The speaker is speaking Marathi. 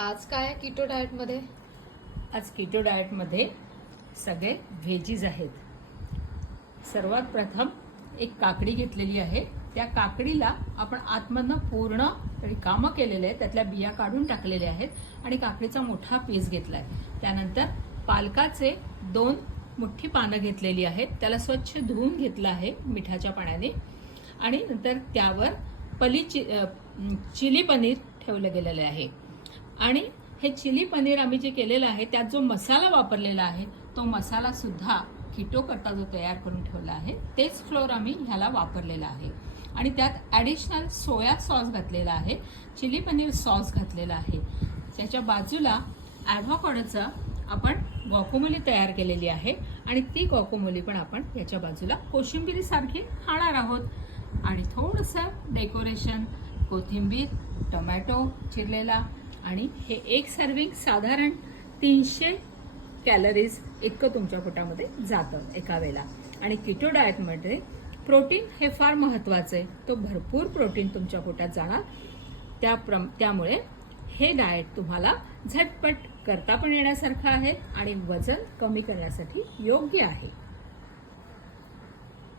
आज काय आहे कीटो डाएट मध्ये? आज कीटो डाएट मध्ये सगळे व्हेजीज आहेत. सर्वात प्रथम एक काकडी घेतलेली आहे. त्या काकडीला आपण आतमधनं पूर्ण रिकामं केलेलं आहे, त्यातल्या बिया काढून टाकलेल्या आहेत आणि काकडीचा मोठा पीस घेतलाय. त्यानंतर पालकाचे 2 मोठी पानं घेतलेली आहेत, त्याला स्वच्छ धुवून घेतलं आहे मिठाच्या पाण्याने आणि नंतर त्यावर चिली पनीर ठेवलं गेलेलं आहे. आणि हे चिली पनीर आम्ही जे केलेलं आहे त्यात जो मसाला वापरलेला आहे तो मसाला सुद्धा कीटो करता जो तयार करून ठेवला आहे तेच फ्लोर आम्ही ह्याला वापरलेला आहे. आणि त्यात ॲडिशनल सोया सॉस घातलेला आहे, चिली पनीर सॉस घातलेला आहे. त्याच्या बाजूला ॲव्होकाडोचा आपण गॉकोमोली तयार केलेली आहे आणि ती गॉकोमोली पण आपण याच्या बाजूला कोशिंबिरीसारखी खाणार आहोत. आणि थोडंसं डेकोरेशन, कोथिंबीर, टोमॅटो चिरलेला आणि हे एक सर्विंग साधारण 300 कॅलरीज इतकं तुमच्या पोटामध्ये जातं एका वेळेला. आणि कीटो डाएटमध्ये प्रोटीन हे फार महत्त्वाचं आहे, तो भरपूर प्रोटीन तुमच्या पोटात जाणार. त्यामुळे हे डाएट तुम्हाला झटपट करता पण येण्यासारखं आहे आणि वजन कमी करण्यासाठी योग्य आहे.